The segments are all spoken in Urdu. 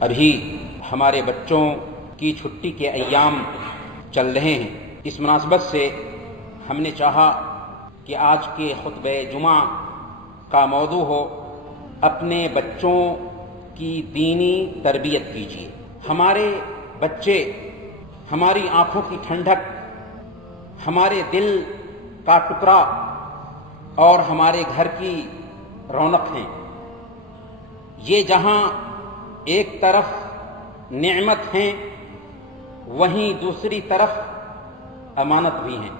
ابھی ہمارے بچوں کی چھٹی کے ایام چل رہے ہیں، اس مناسبت سے ہم نے چاہا کہ آج کے خطبہ جمعہ کا موضوع ہو اپنے بچوں کی دینی تربیت کیجیے۔ ہمارے بچے ہماری آنکھوں کی ٹھنڈک، ہمارے دل کا ٹکڑا اور ہمارے گھر کی رونق ہیں۔ یہ جہاں ایک طرف نعمت ہیں، وہیں دوسری طرف امانت بھی ہیں۔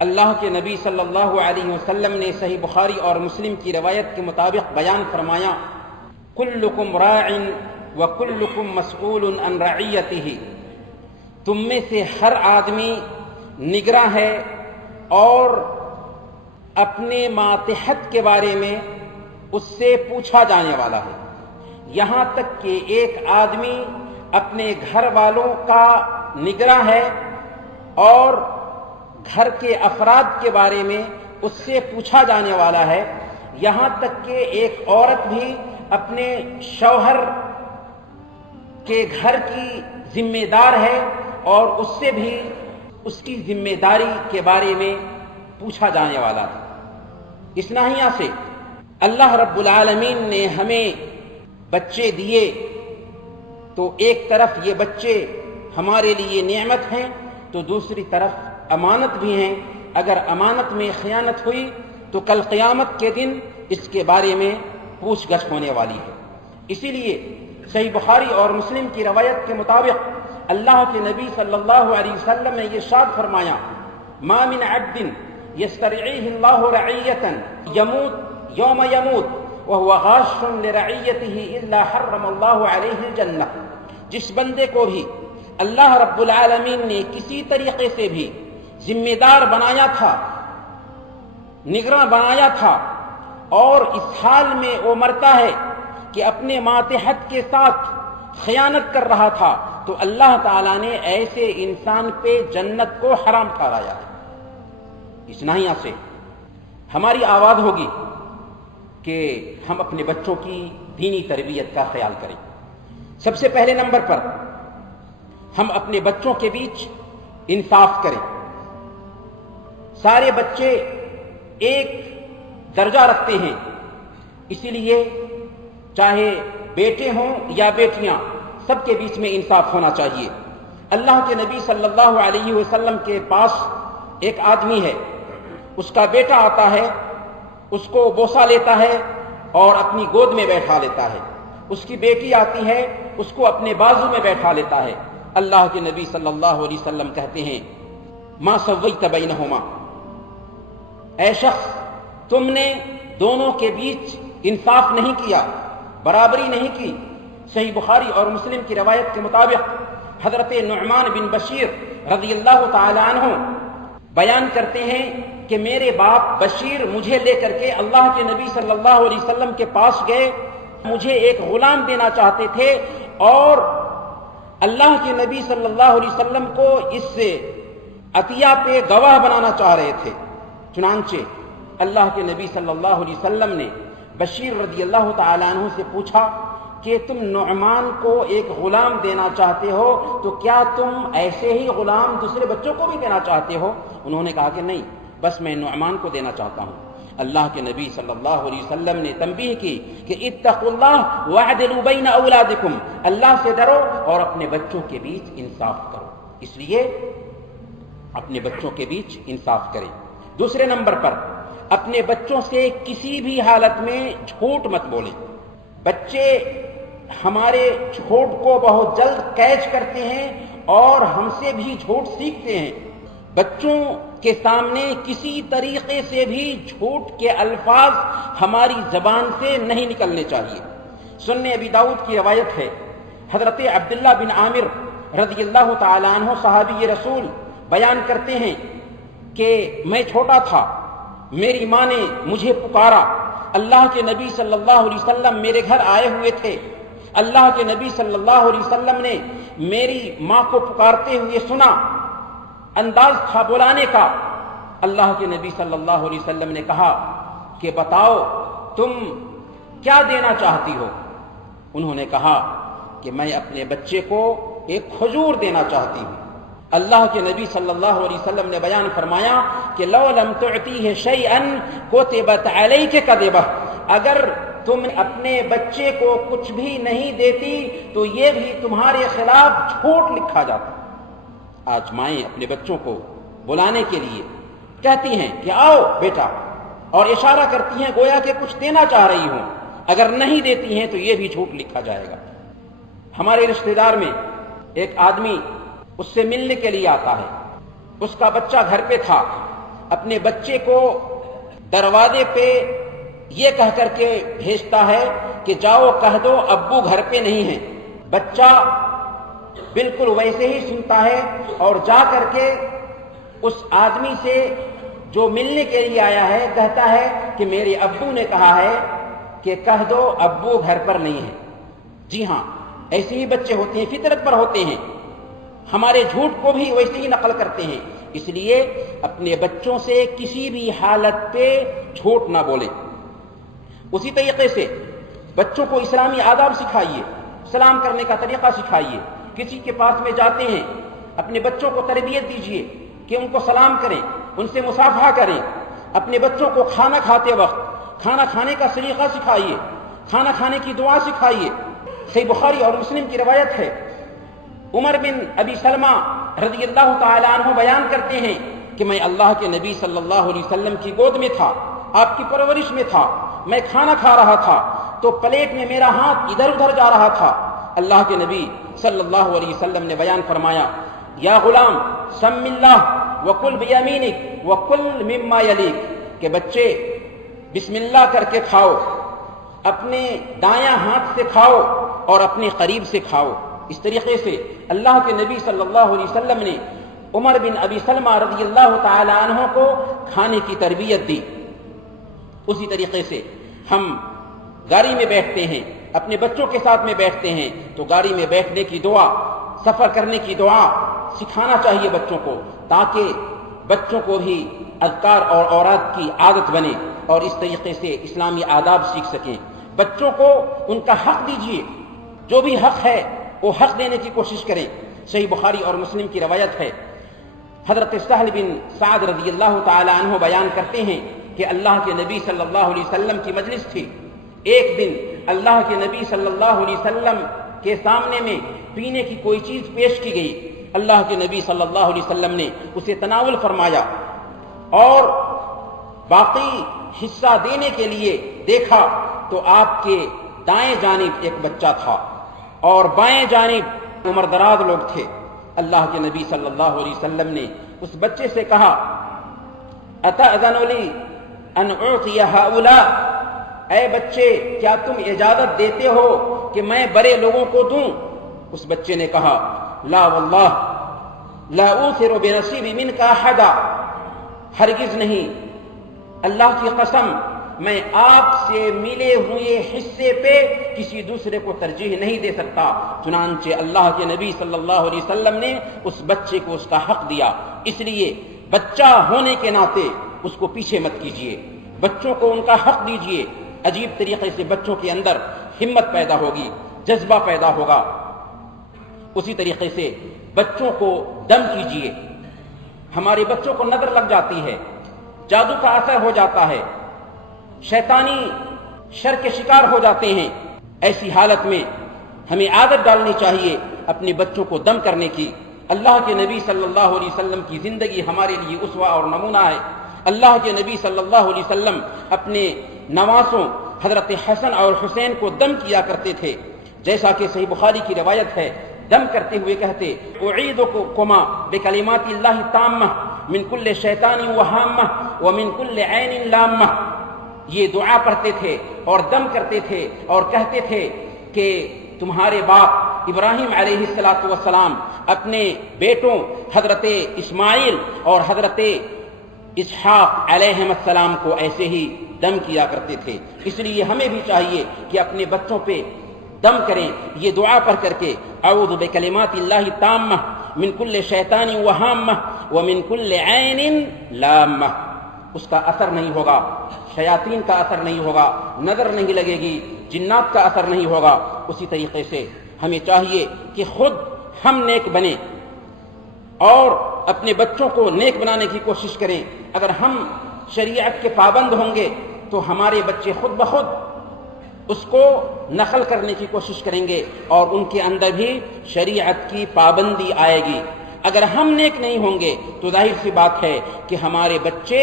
اللہ کے نبی صلی اللہ علیہ وسلم نے صحیح بخاری اور مسلم کی روایت کے مطابق بیان فرمایا، کلکم راع وکلکم مسئول عن رعیتہ، تم میں سے ہر آدمی نگراں ہے اور اپنے ماتحت کے بارے میں اس سے پوچھا جانے والا ہے۔ یہاں تک کہ ایک آدمی اپنے گھر والوں کا نگراں ہے اور گھر کے افراد کے بارے میں اس سے پوچھا جانے والا ہے، یہاں تک کہ ایک عورت بھی اپنے شوہر کے گھر کی ذمہ دار ہے اور اس سے بھی اس کی ذمہ داری کے بارے میں پوچھا جانے والا ہے۔ اس ناحیہ سے اللہ رب العالمین نے ہمیں بچے دیے تو ایک طرف یہ بچے ہمارے لیے نعمت ہیں تو دوسری طرف امانت بھی ہیں۔ اگر امانت میں خیانت ہوئی تو کل قیامت کے دن اس کے بارے میں پوچھ گچھ ہونے والی ہے۔ اسی لیے صحیح بخاری اور مسلم کی روایت کے مطابق اللہ کے نبی صلی اللہ علیہ وسلم نے یہ ارشاد فرمایا، ما من عبد یسترعیہ اللہ رعیۃ یموت یوم یموت وهو غاش لرعیتہ الا حرم اللہ علیہ الجنہ، جس بندے کو بھی اللہ رب العالمین نے کسی طریقے سے بھی ذمہ دار بنایا تھا، نگراں بنایا تھا اور اس حال میں وہ مرتا ہے کہ اپنے ماتحت کے ساتھ خیانت کر رہا تھا تو اللہ تعالیٰ نے ایسے انسان پہ جنت کو حرام ٹھہرایا ہے۔ اس ناحیہ سے ہماری آواز ہوگی کہ ہم اپنے بچوں کی دینی تربیت کا خیال کریں۔ سب سے پہلے نمبر پر ہم اپنے بچوں کے بیچ انصاف کریں۔ سارے بچے ایک درجہ رکھتے ہیں، اسی لیے چاہے بیٹے ہوں یا بیٹیاں، سب کے بیچ میں انصاف ہونا چاہیے۔ اللہ کے نبی صلی اللہ علیہ وسلم کے پاس ایک آدمی ہے، اس کا بیٹا آتا ہے، اس کو بوسہ لیتا ہے اور اپنی گود میں بیٹھا لیتا ہے۔ اس کی بیٹی آتی ہے، اس کو اپنے بازو میں بیٹھا لیتا ہے۔ اللہ کے نبی صلی اللہ علیہ وسلم کہتے ہیں، ما سویت بینہما، اے شخص تم نے دونوں کے بیچ انصاف نہیں کیا، برابری نہیں کی۔ صحیح بخاری اور مسلم کی روایت کے مطابق حضرت نعمان بن بشیر رضی اللہ تعالی عنہ بیان کرتے ہیں کہ میرے باپ بشیر مجھے لے کر کے اللہ کے نبی صلی اللہ علیہ وسلم کے پاس گئے، مجھے ایک غلام دینا چاہتے تھے اور اللہ کے نبی صلی اللہ علیہ وسلم کو اس سے عطیہ پہ گواہ بنانا چاہ رہے تھے۔ چنانچہ اللہ کے نبی صلی اللہ علیہ وسلم نے بشیر رضی اللہ تعالیٰ عنہ سے پوچھا کہ تم نعمان کو ایک غلام دینا چاہتے ہو تو کیا تم ایسے ہی غلام دوسرے بچوں کو بھی دینا چاہتے ہو؟ انہوں نے کہا کہ نہیں، بس میں نعمان کو دینا چاہتا ہوں۔ اللہ کے نبی صلی اللہ علیہ وسلم نے تنبیہ کی کہ اتقوا اللہ واعدلوا بین اولادکم، اللہ سے ڈرو اور اپنے بچوں کے بیچ انصاف کرو۔ اس لیے اپنے بچوں کے بیچ انصاف کریں۔ دوسرے نمبر پر اپنے بچوں سے کسی بھی حالت میں جھوٹ مت بولیں۔ بچے ہمارے جھوٹ کو بہت جلد کیچ کرتے ہیں اور ہم سے بھی جھوٹ سیکھتے ہیں۔ بچوں کے سامنے کسی طریقے سے بھی جھوٹ کے الفاظ ہماری زبان سے نہیں نکلنے چاہیے۔ سنن ابی داؤد کی روایت ہے، حضرت عبداللہ بن عامر رضی اللہ تعالیٰ عنہ صحابی رسول بیان کرتے ہیں کہ میں چھوٹا تھا، میری ماں نے مجھے پکارا، اللہ کے نبی صلی اللہ علیہ وسلم میرے گھر آئے ہوئے تھے، اللہ کے نبی صلی اللہ علیہ وسلم نے میری ماں کو پکارتے ہوئے سنا، انداز تھا بلانے کا۔ اللہ کے نبی صلی اللہ علیہ وسلم نے کہا کہ بتاؤ تم کیا دینا چاہتی ہو؟ انہوں نے کہا کہ میں اپنے بچے کو ایک کھجور دینا چاہتی ہوں۔ اللہ کے نبی صلی اللہ علیہ وسلم نے بیان فرمایا کہ لو لم تعطیہ شیئا کتبت علیک کذبہ، اگر تم اپنے بچے کو کچھ بھی نہیں دیتی تو یہ بھی تمہارے خلاف جھوٹ لکھا جاتا۔ آج مائیں اپنے بچوں کو بلانے کے لیے کہتی ہیں کہ آؤ بیٹا، اور اشارہ کرتی ہیں گویا کہ کچھ دینا چاہ رہی ہوں، اگر نہیں دیتی ہیں تو یہ بھی جھوٹ لکھا جائے گا۔ ہمارے رشتہ دار میں ایک آدمی اس سے ملنے کے لیے آتا ہے، اس کا بچہ گھر پہ تھا، اپنے بچے کو دروازے پہ یہ کہہ کر کے بھیجتا ہے کہ جاؤ کہہ دو ابو گھر پہ نہیں ہیں۔ بچہ بالکل ویسے ہی سنتا ہے اور جا کر کے اس آدمی سے جو ملنے کے لیے آیا ہے کہتا ہے کہ میرے ابو نے کہا ہے کہ کہہ دو ابو گھر پر نہیں ہیں۔ جی ہاں، ایسے ہی بچے ہوتے ہیں، فطرت پر ہوتے ہیں، ہمارے جھوٹ کو بھی ویسے ہی نقل کرتے ہیں۔ اس لیے اپنے بچوں سے کسی بھی حالت پہ جھوٹ نہ بولیں۔ اسی طریقے سے بچوں کو اسلامی آداب سکھائیے، سلام کرنے کا طریقہ سکھائیے۔ کسی کے پاس میں جاتے ہیں، اپنے بچوں کو تربیت دیجیے کہ ان کو سلام کریں، ان سے مصافحہ کریں۔ اپنے بچوں کو کھانا کھاتے وقت کھانا کھانے کا طریقہ سکھائیے، کھانا کھانے کی دعا سکھائیے۔ صحیح بخاری اور مسلم کی روایت ہے، عمر بن ابی سلمہ رضی اللہ تعالی عنہ بیان کرتے ہیں کہ میں اللہ کے نبی صلی اللہ علیہ وسلم کی گود میں تھا، آپ کی پرورش میں تھا، میں کھانا کھا رہا تھا تو پلیٹ میں میرا ہاتھ ادھر ادھر جا رہا تھا۔ اللہ کے نبی صلی اللہ علیہ وسلم نے بیان فرمایا، یا غلام سم اللہ وکل بیمینک وکل مما یلیک، کہ بچے بسم اللہ کر کے کھاؤ، اپنے دایاں ہاتھ سے کھاؤ اور اپنے قریب سے کھاؤ۔ اس طریقے سے اللہ کے نبی صلی اللہ علیہ وسلم نے عمر بن ابی سلمہ رضی اللہ تعالی عنہ کو کھانے کی تربیت دی۔ اسی طریقے سے ہم گاڑی میں بیٹھتے ہیں، اپنے بچوں کے ساتھ میں بیٹھتے ہیں تو گاڑی میں بیٹھنے کی دعا، سفر کرنے کی دعا سکھانا چاہیے بچوں کو، تاکہ بچوں کو بھی اذکار اور اوراد کی عادت بنے اور اس طریقے سے اسلامی آداب سیکھ سکیں۔ بچوں کو ان کا حق دیجیے، جو بھی حق ہے وہ حق دینے کی کوشش کریں۔ صحیح بخاری اور مسلم کی روایت ہے، حضرت سہل بن سعد رضی اللہ تعالی عنہ بیان کرتے ہیں کہ اللہ کے نبی صلی اللہ علیہ وسلم کی مجلس تھی۔ ایک دن اللہ کے نبی صلی اللہ علیہ وسلم کے سامنے میں پینے کی کوئی چیز پیش کی گئی، اللہ کے نبی صلی اللہ علیہ وسلم نے اسے تناول فرمایا اور باقی حصہ دینے کے لیے دیکھا تو آپ کے دائیں جانب ایک بچہ تھا اور بائیں جانب عمر دراز لوگ تھے۔ اللہ کے نبی صلی اللہ علیہ وسلم نے اس بچے سے کہا، اتأذن لی ان اعطی ہؤلاء، اے بچے کیا تم اجازت دیتے ہو کہ میں بڑے لوگوں کو دوں؟ اس بچے نے کہا، لا واللہ لا اوثر بنصیبی منک احدا، ہرگز نہیں، اللہ کی قسم میں آپ سے ملے ہوئے حصے پہ کسی دوسرے کو ترجیح نہیں دے سکتا۔ چنانچہ اللہ کے نبی صلی اللہ علیہ وسلم نے اس بچے کو اس کا حق دیا۔ اس لیے بچہ ہونے کے ناطے اس کو پیچھے مت کیجیے، بچوں کو ان کا حق دیجیے۔ عجیب طریقے سے بچوں کے اندر ہمت پیدا ہوگی، جذبہ پیدا ہوگا۔ اسی طریقے سے بچوں کو دم کیجیے۔ ہمارے بچوں کو نظر لگ جاتی ہے، جادو کا اثر ہو جاتا ہے، شیطانی شر کے شکار ہو جاتے ہیں۔ ایسی حالت میں ہمیں عادت ڈالنی چاہیے اپنے بچوں کو دم کرنے کی۔ اللہ کے نبی صلی اللہ علیہ وسلم کی زندگی ہمارے لیے اسوہ اور نمونہ ہے۔ اللہ کے نبی صلی اللہ علیہ وسلم اپنے نواسوں حضرت حسن اور حسین کو دم کیا کرتے تھے، جیسا کہ صحیح بخاری کی روایت ہے، دم کرتے ہوئے کہتے، اعیدکما بکلمات اللہ التامہ من کل شیطان وہامہ ومن کل عین لامہ۔ یہ دعا پڑھتے تھے اور دم کرتے تھے اور کہتے تھے کہ تمہارے باپ ابراہیم علیہ السلام اپنے بیٹوں حضرت اسماعیل اور حضرت اسحاق علیہ السلام کو ایسے ہی دم کیا کرتے تھے۔ اس لیے ہمیں بھی چاہیے کہ اپنے بچوں پہ دم کریں، یہ دعا پڑھ کر کے، اعوذ بکلمات اللہ التامہ من کل شیطان وہامہ ومن کل عین لامہ۔ اس کا اثر نہیں ہوگا، شیاطین کا اثر نہیں ہوگا، نظر نہیں لگے گی، جنات کا اثر نہیں ہوگا۔ اسی طریقے سے ہمیں چاہیے کہ خود ہم نیک بنیں اور اپنے بچوں کو نیک بنانے کی کوشش کریں۔ اگر ہم شریعت کے پابند ہوں گے تو ہمارے بچے خود بخود اس کو نقل کرنے کی کوشش کریں گے اور ان کے اندر بھی شریعت کی پابندی آئے گی۔ اگر ہم نیک نہیں ہوں گے تو ظاہر سی بات ہے کہ ہمارے بچے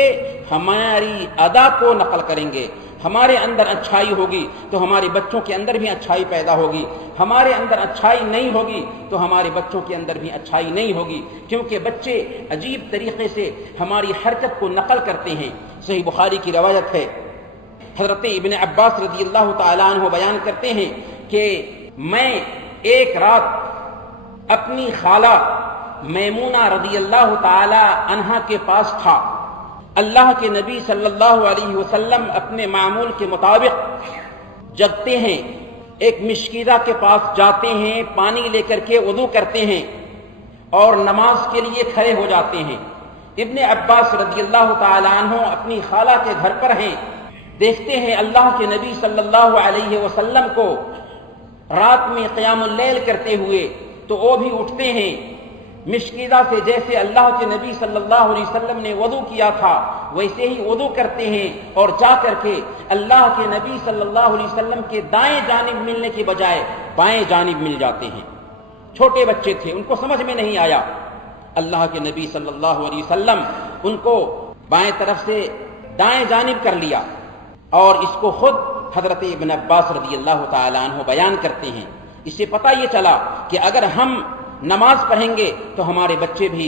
ہماری ادا کو نقل کریں گے۔ ہمارے اندر اچھائی ہوگی تو ہمارے بچوں کے اندر بھی اچھائی پیدا ہوگی، ہمارے اندر اچھائی نہیں ہوگی تو ہمارے بچوں کے اندر بھی اچھائی نہیں ہوگی، کیونکہ بچے عجیب طریقے سے ہماری حرکت کو نقل کرتے ہیں۔ صحیح بخاری کی روایت ہے، حضرت ابن عباس رضی اللہ تعالیٰ عنہ بیان کرتے ہیں کہ میں ایک رات اپنی خالہ میمونہ رضی اللہ تعالی عنہا کے پاس تھا۔ اللہ کے نبی صلی اللہ علیہ وسلم اپنے معمول کے مطابق جگتے ہیں، ایک مشکیزہ کے پاس جاتے ہیں، پانی لے کر کے وضو کرتے ہیں اور نماز کے لیے کھڑے ہو جاتے ہیں۔ ابن عباس رضی اللہ تعالی عنہ اپنی خالہ کے گھر پر ہیں، دیکھتے ہیں اللہ کے نبی صلی اللہ علیہ وسلم کو رات میں قیام اللیل کرتے ہوئے، تو وہ بھی اٹھتے ہیں مشکیزہ سے، جیسے اللہ کے نبی صلی اللہ علیہ وسلم نے وضو کیا تھا ویسے ہی وضو کرتے ہیں اور جا کر کے اللہ کے نبی صلی اللہ علیہ وسلم کے دائیں جانب ملنے کے بجائے بائیں جانب مل جاتے ہیں۔ چھوٹے بچے تھے، ان کو سمجھ میں نہیں آیا۔ اللہ کے نبی صلی اللہ علیہ وسلم ان کو بائیں طرف سے دائیں جانب کر لیا، اور اس کو خود حضرت ابن عباس رضی اللہ تعالیٰ عنہ بیان کرتے ہیں۔ اس سے پتہ یہ چلا کہ اگر ہم نماز پڑھیں گے تو ہمارے بچے بھی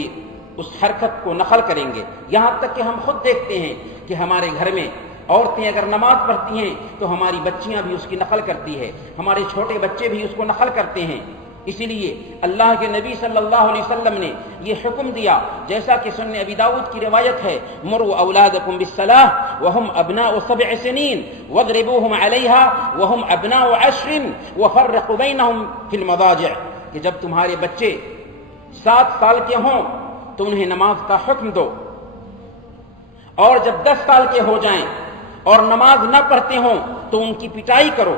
اس حرکت کو نقل کریں گے، یہاں تک کہ ہم خود دیکھتے ہیں کہ ہمارے گھر میں عورتیں اگر نماز پڑھتی ہیں تو ہماری بچیاں بھی اس کی نقل کرتی ہے، ہمارے چھوٹے بچے بھی اس کو نقل کرتے ہیں۔ اسی لیے اللہ کے نبی صلی اللہ علیہ وسلم نے یہ حکم دیا، جیسا کہ سنن ابی داؤد کی روایت ہے، مروا اولادکم بالصلاۃ وهم ابناء 7 سنین واضربوهم علیہا وهم ابناء 10 وفرقوا بینهم فی المضاجع، کہ جب تمہارے بچے 7 سال کے ہوں تو انہیں نماز کا حکم دو، اور جب 10 سال کے ہو جائیں اور نماز نہ پڑھتے ہوں تو ان کی پٹائی کرو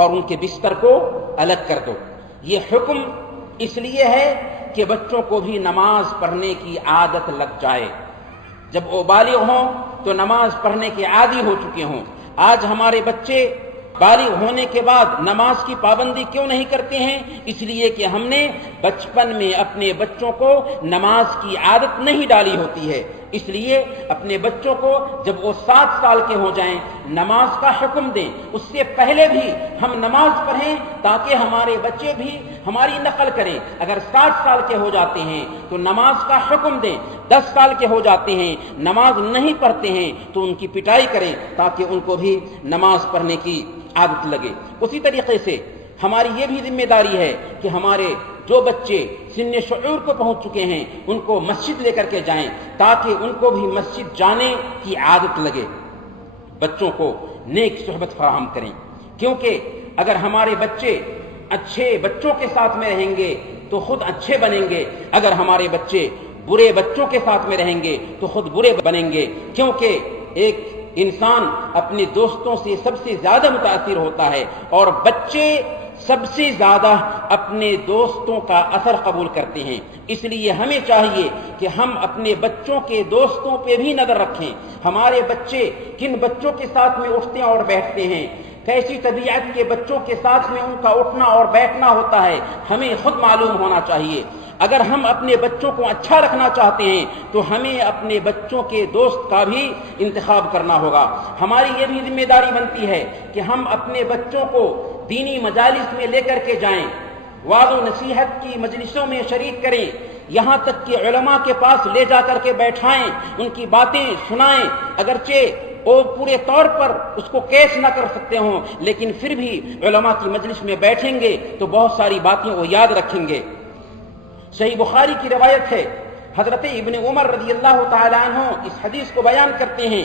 اور ان کے بستر کو الگ کر دو۔ یہ حکم اس لیے ہے کہ بچوں کو بھی نماز پڑھنے کی عادت لگ جائے، جب وہ بالغ ہوں تو نماز پڑھنے کے عادی ہو چکے ہوں۔ آج ہمارے بچے بالغ ہونے کے بعد نماز کی پابندی کیوں نہیں کرتے ہیں؟ اس لیے کہ ہم نے بچپن میں اپنے بچوں کو نماز کی عادت نہیں ڈالی ہوتی ہے۔ اس لیے اپنے بچوں کو جب وہ 7 سال کے ہو جائیں نماز کا حکم دیں، اس سے پہلے بھی ہم نماز پڑھیں تاکہ ہمارے بچے بھی ہماری نقل کریں۔ اگر 60 سال کے ہو جاتے ہیں تو نماز کا حکم دیں، 10 سال کے ہو جاتے ہیں نماز نہیں پڑھتے ہیں تو ان کی پٹائی کریں تاکہ ان کو بھی نماز پڑھنے کی عادت لگے۔ اسی طریقے سے ہماری یہ بھی ذمہ داری ہے کہ ہمارے جو بچے سن شعور کو پہنچ چکے ہیں ان کو مسجد لے کر کے جائیں تاکہ ان کو بھی مسجد جانے کی عادت لگے، بچوں کو نیک صحبت فراہم کریں، کیونکہ اگر ہمارے بچے اچھے بچوں کے ساتھ میں رہیں گے تو خود اچھے بنیں گے، اگر ہمارے بچے برے بچوں کے ساتھ میں رہیں گے تو خود برے بنیں گے، کیونکہ ایک انسان اپنے دوستوں سے سب سے زیادہ متاثر ہوتا ہے اور بچے سب سے زیادہ اپنے دوستوں کا اثر قبول کرتے ہیں۔ اس لیے ہمیں چاہیے کہ ہم اپنے بچوں کے دوستوں پہ بھی نظر رکھیں، ہمارے بچے کن بچوں کے ساتھ میں اٹھتے اور بیٹھتے ہیں، کیسی طبیعت کے بچوں کے ساتھ میں ان کا اٹھنا اور بیٹھنا ہوتا ہے، ہمیں خود معلوم ہونا چاہیے۔ اگر ہم اپنے بچوں کو اچھا رکھنا چاہتے ہیں تو ہمیں اپنے بچوں کے دوست کا بھی انتخاب کرنا ہوگا۔ ہماری یہ بھی ذمہ داری بنتی ہے کہ ہم اپنے بچوں کو دینی مجالس میں لے کر کے جائیں، وعظ و نصیحت کی مجلسوں میں شریک کریں، یہاں تک کہ علماء کے پاس لے جا کر کے بیٹھائیں، ان کی باتیں سنائیں، اگرچہ وہ پورے طور پر اس کو کیش نہ کر سکتے ہوں لیکن پھر بھی علماء کی مجلس میں بیٹھیں گے تو بہت ساری باتیں وہ یاد رکھیں گے۔ صحیح بخاری کی روایت ہے، حضرت ابن عمر رضی اللہ تعالی عنہ اس حدیث کو بیان کرتے ہیں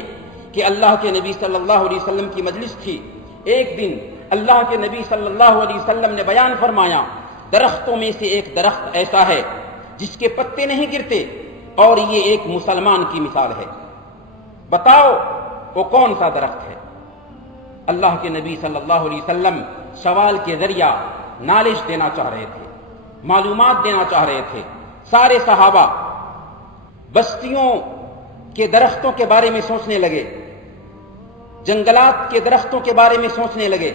کہ اللہ کے نبی صلی اللہ علیہ وسلم کی مجلس تھی۔ ایک دن اللہ کے نبی صلی اللہ علیہ وسلم نے بیان فرمایا، درختوں میں سے ایک درخت ایسا ہے جس کے پتے نہیں گرتے اور یہ ایک مسلمان کی مثال ہے، بتاؤ وہ کون سا درخت ہے؟ اللہ کے نبی صلی اللہ علیہ وسلم سوال کے ذریعہ نالج دینا چاہ رہے تھے، معلومات دینا چاہ رہے تھے۔ سارے صحابہ بستیوں کے درختوں کے بارے میں سوچنے لگے، جنگلات کے درختوں کے بارے میں سوچنے لگے۔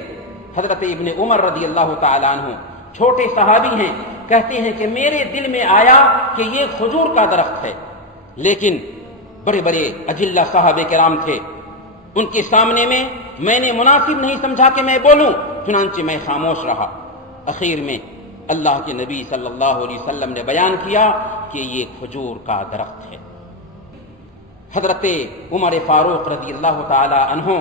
حضرت ابن عمر رضی اللہ تعالیٰ عنہ چھوٹے صحابی ہیں، کہتے ہیں کہ میرے دل میں آیا کہ یہ کھجور کا درخت ہے، لیکن بڑے بڑے اجلہ صحابہ کرام تھے، ان کے سامنے میں نے مناسب نہیں سمجھا کہ میں بولوں، چنانچہ میں خاموش رہا۔ اخیر میں اللہ کے نبی صلی اللہ علیہ وسلم نے بیان کیا کہ یہ کھجور کا درخت ہے۔ حضرت عمر فاروق رضی اللہ تعالی عنہ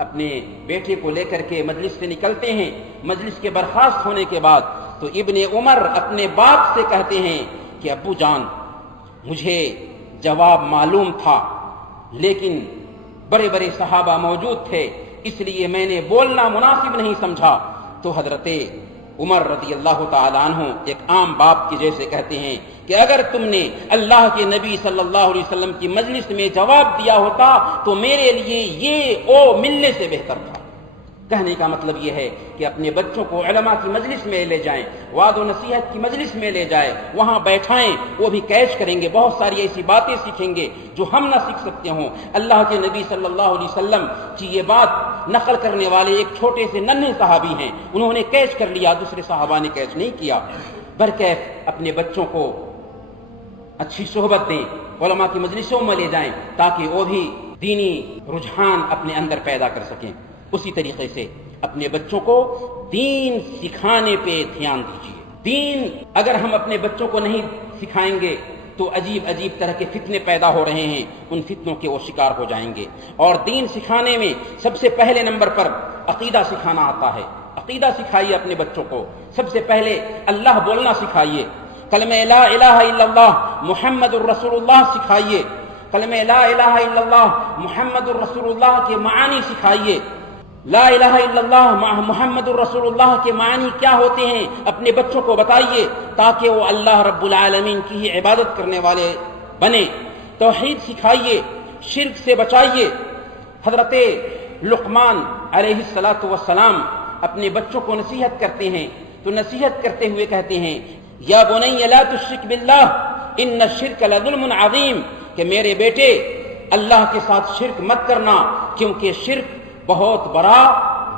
اپنے بیٹے کو لے کر کے مجلس سے نکلتے ہیں۔ مجلس کے برخاست ہونے کے بعد تو ابن عمر اپنے باپ سے کہتے ہیں کہ ابو جان، مجھے جواب معلوم تھا، لیکن بڑے بڑے صحابہ موجود تھے، اس لیے میں نے بولنا مناسب نہیں سمجھا۔ تو حضرت عمر رضی اللہ تعالیٰ عنہ ایک عام باپ کے جیسے کہتے ہیں کہ اگر تم نے اللہ کے نبی صلی اللہ علیہ وسلم کی مجلس میں جواب دیا ہوتا تو میرے لیے یہ ملنے سے بہتر تھا۔ کہنے کا مطلب یہ ہے کہ اپنے بچوں کو علماء کی مجلس میں لے جائیں، وعظ و نصیحت کی مجلس میں لے جائیں، وہاں بیٹھائیں، وہ بھی کیچ کریں گے، بہت ساری ایسی باتیں سیکھیں گے جو ہم نہ سیکھ سکتے ہوں۔ اللہ کے نبی صلی اللہ علیہ وسلم کی یہ بات نقل کرنے والے ایک چھوٹے سے ننھے صحابی ہیں، انہوں نے کیچ کر لیا، دوسرے صحابہ نے کیچ نہیں کیا۔ برکیف اپنے بچوں کو اچھی صحبت دیں، علماء کی مجلسوں میں لے جائیں تاکہ وہ بھی دینی رجحان اپنے اندر پیدا کر سکیں۔ اسی طریقے سے اپنے بچوں کو دین سکھانے پہ دھیان دیجیے۔ دین اگر ہم اپنے بچوں کو نہیں سکھائیں گے تو عجیب عجیب طرح کے فتنے پیدا ہو رہے ہیں، ان فتنوں کے وہ شکار ہو جائیں گے۔ اور دین سکھانے میں سب سے پہلے نمبر پر عقیدہ سکھانا آتا ہے۔ عقیدہ سکھائیے اپنے بچوں کو، سب سے پہلے اللہ بولنا سکھائیے، کلمہ لا الہ الا اللہ محمد الرسول اللہ سکھائیے، کلمہ لا الہ الا اللہ محمد الرسول اللہ کے معانی سکھائیے۔ لا الہ الا اللہ محمد الرسول اللہ کے معنی کیا ہوتے ہیں اپنے بچوں کو بتائیے تاکہ وہ اللہ رب العالمین کی ہی عبادت کرنے والے بنے۔ توحید سکھائیے، شرک سے بچائیے۔ حضرت لقمان علیہ السلام اپنے بچوں کو نصیحت کرتے ہیں تو نصیحت کرتے ہوئے کہتے ہیں یا بنی لا تشرک باللہ ان الشرک لظلم عظیم، کہ میرے بیٹے اللہ کے ساتھ شرک مت کرنا کیونکہ شرک بہت بڑا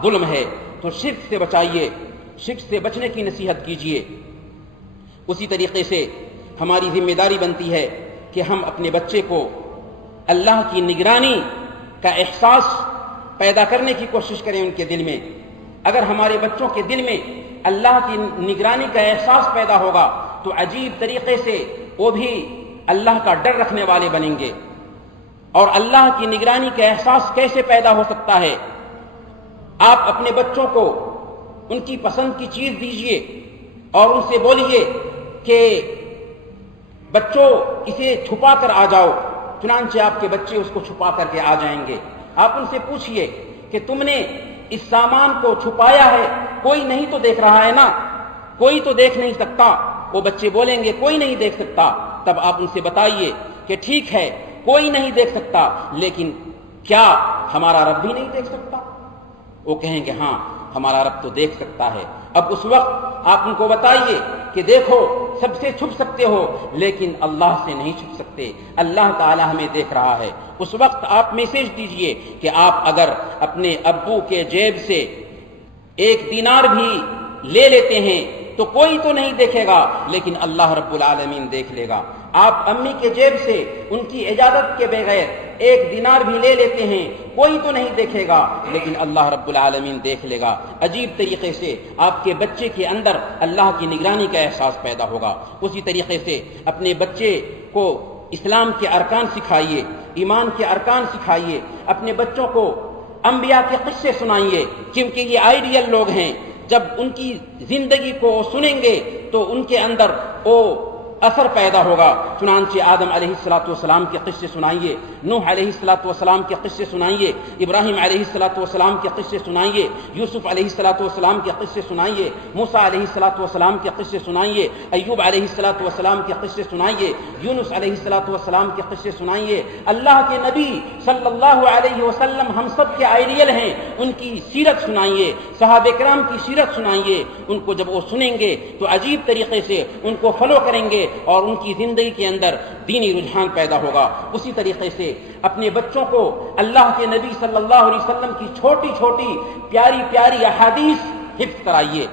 ظلم ہے۔ تو شرک سے بچائیے، شرک سے بچنے کی نصیحت کیجیے۔ اسی طریقے سے ہماری ذمہ داری بنتی ہے کہ ہم اپنے بچے کو اللہ کی نگرانی کا احساس پیدا کرنے کی کوشش کریں ان کے دل میں۔ اگر ہمارے بچوں کے دل میں اللہ کی نگرانی کا احساس پیدا ہوگا تو عجیب طریقے سے وہ بھی اللہ کا ڈر رکھنے والے بنیں گے۔ اور اللہ کی نگرانی کا احساس کیسے پیدا ہو سکتا ہے؟ آپ اپنے بچوں کو ان کی پسند کی چیز دیجئے اور ان سے بولیے کہ بچوں اسے چھپا کر آ جاؤ، چنانچہ آپ کے بچے اس کو چھپا کر کے آ جائیں گے۔ آپ ان سے پوچھئے کہ تم نے اس سامان کو چھپایا ہے، کوئی نہیں تو دیکھ رہا ہے نا، کوئی تو دیکھ نہیں سکتا۔ وہ بچے بولیں گے کوئی نہیں دیکھ سکتا، تب آپ ان سے بتائیے کہ ٹھیک ہے کوئی نہیں دیکھ سکتا، لیکن کیا ہمارا رب بھی نہیں دیکھ سکتا؟ وہ کہیں گے ہاں ہمارا رب تو دیکھ سکتا ہے۔ اب اس وقت آپ ان کو بتائیے کہ دیکھو سب سے چھپ سکتے ہو لیکن اللہ سے نہیں چھپ سکتے، اللہ تعالی ہمیں دیکھ رہا ہے۔ اس وقت آپ میسج دیجئے کہ آپ اگر اپنے ابو کے جیب سے 1 دینار بھی لے لیتے ہیں تو کوئی تو نہیں دیکھے گا لیکن اللہ رب العالمین دیکھ لے گا۔ آپ امی کے جیب سے ان کی اجازت کے بغیر 1 دینار بھی لے لیتے ہیں، کوئی تو نہیں دیکھے گا لیکن اللہ رب العالمین دیکھ لے گا۔ عجیب طریقے سے آپ کے بچے کے اندر اللہ کی نگرانی کا احساس پیدا ہوگا۔ اسی طریقے سے اپنے بچے کو اسلام کے ارکان سکھائیے، ایمان کے ارکان سکھائیے، اپنے بچوں کو انبیاء کے قصے سنائیے کیونکہ یہ آئیڈیل لوگ ہیں۔ جب ان کی زندگی کو سنیں گے تو ان کے اندر وہ اثر پیدا ہوگا۔ چنانچہ آدم علیہ السلام کے قصے سنائیے، نوح علیہ السلام کے قصے سنائیے، ابراہیم علیہ السلام کے قصے سنائیے، یوسف علیہ السلام کے قصے سنائیے، موسیٰ علیہ السلام کے قصے سنائیے، ایوب علیہ السلام کے قصے سنائیے، یونس علیہ السلام کے قصے سنائیے۔ اللہ کے نبی صلی اللہ علیہ وسلم ہم سب کے آئیڈیل ہیں، ان کی سیرت سنائیے، صحابہ کرام کی سیرت سنائیے۔ ان کو جب وہ سنیں گے تو عجیب طریقے سے ان کو فالو کریں گے اور ان کی زندگی کے اندر دینی رجحان پیدا ہوگا۔ اسی طریقے سے اپنے بچوں کو اللہ کے نبی صلی اللہ علیہ وسلم کی چھوٹی چھوٹی پیاری پیاری احادیث حفظ کرائیے،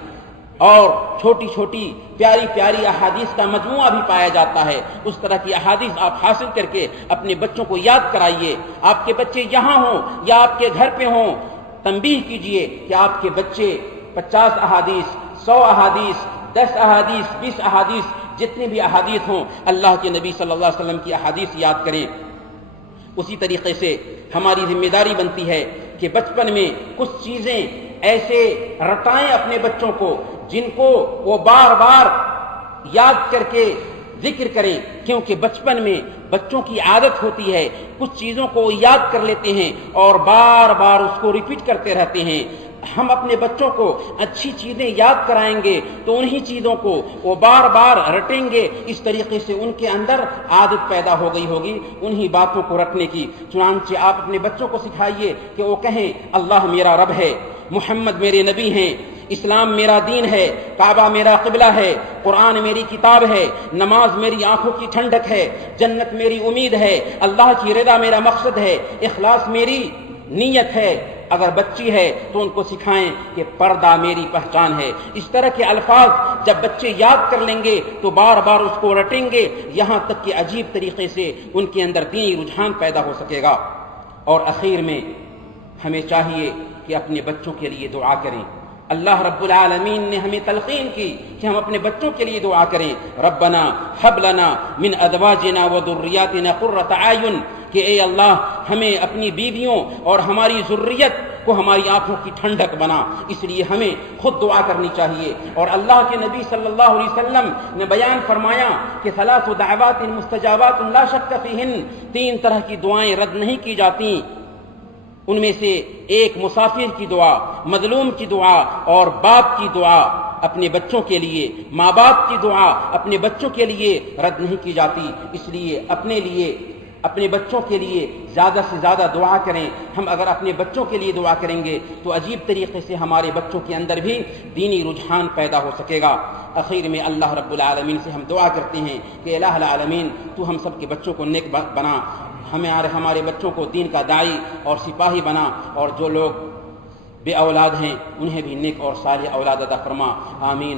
اور چھوٹی چھوٹی پیاری پیاری احادیث کا مجموعہ بھی پایا جاتا ہے، اس طرح کی احادیث آپ حاصل کر کے اپنے بچوں کو یاد کرائیے۔ آپ کے بچے یہاں ہوں یا آپ کے گھر پہ ہوں، تنبیہ کیجئے کہ آپ کے بچے 50 احادیث، 100 احادیث، 10 احادیث، 20 احادیث، جتنی بھی احادیث ہوں اللہ کے نبی صلی اللہ علیہ وسلم کی احادیث یاد کریں۔ اسی طریقے سے ہماری ذمہ داری بنتی ہے کہ بچپن میں کچھ چیزیں ایسے رٹائیں اپنے بچوں کو جن کو وہ بار بار یاد کر کے ذکر کریں، کیونکہ بچپن میں بچوں کی عادت ہوتی ہے کچھ چیزوں کو یاد کر لیتے ہیں اور بار بار اس کو ریپیٹ کرتے رہتے ہیں۔ ہم اپنے بچوں کو اچھی چیزیں یاد کرائیں گے تو انہی چیزوں کو وہ بار بار رٹیں گے، اس طریقے سے ان کے اندر عادت پیدا ہو گئی ہوگی انہی باتوں کو رٹنے کی۔ چنانچہ آپ اپنے بچوں کو سکھائیے کہ وہ کہیں اللہ میرا رب ہے، محمد میرے نبی ہیں، اسلام میرا دین ہے، کعبہ میرا قبلہ ہے، قرآن میری کتاب ہے، نماز میری آنکھوں کی ٹھنڈک ہے، جنت میری امید ہے، اللہ کی رضا میرا مقصد ہے، اخلاص میری نیت ہے۔ اگر بچی ہے تو ان کو سکھائیں کہ پردہ میری پہچان ہے۔ اس طرح کے الفاظ جب بچے یاد کر لیں گے تو بار بار اس کو رٹیں گے، یہاں تک کہ عجیب طریقے سے ان کے اندر دینی رجحان پیدا ہو سکے گا۔ اور اخیر میں ہمیں چاہیے کہ اپنے بچوں کے لیے دعا کریں۔ اللہ رب العالمین نے ہمیں تلقین کی کہ ہم اپنے بچوں کے لیے دعا کریں، ربنا حب لنا من ازواجنا وذریاتنا قرۃ اعین، کہ اے اللہ ہمیں اپنی بیویوں اور ہماری ذریت کو ہماری آنکھوں کی ٹھنڈک بنا۔ اس لیے ہمیں خود دعا کرنی چاہیے۔ اور اللہ کے نبی صلی اللہ علیہ وسلم نے بیان فرمایا کہ ثلاث دعوات مستجابات لا شک فیہن، 3 طرح کی دعائیں رد نہیں کی جاتی، ان میں سے ایک مسافر کی دعا، مظلوم کی دعا اور باپ کی دعا اپنے بچوں کے لیے، ماں باپ کی دعا اپنے بچوں کے لیے رد نہیں کی جاتی۔ اس لیے اپنے بچوں کے لیے زیادہ سے زیادہ دعا کریں۔ ہم اگر اپنے بچوں کے لیے دعا کریں گے تو عجیب طریقے سے ہمارے بچوں کے اندر بھی دینی رجحان پیدا ہو سکے گا۔ اخیر میں اللہ رب العالمین سے ہم دعا کرتے ہیں کہ الہ العالمین تو ہم سب کے بچوں کو نیک بنا، ہمارے بچوں کو دین کا داعی اور سپاہی بنا، اور جو لوگ بے اولاد ہیں انہیں بھی نیک اور صالح اولاد عطا فرما، آمین۔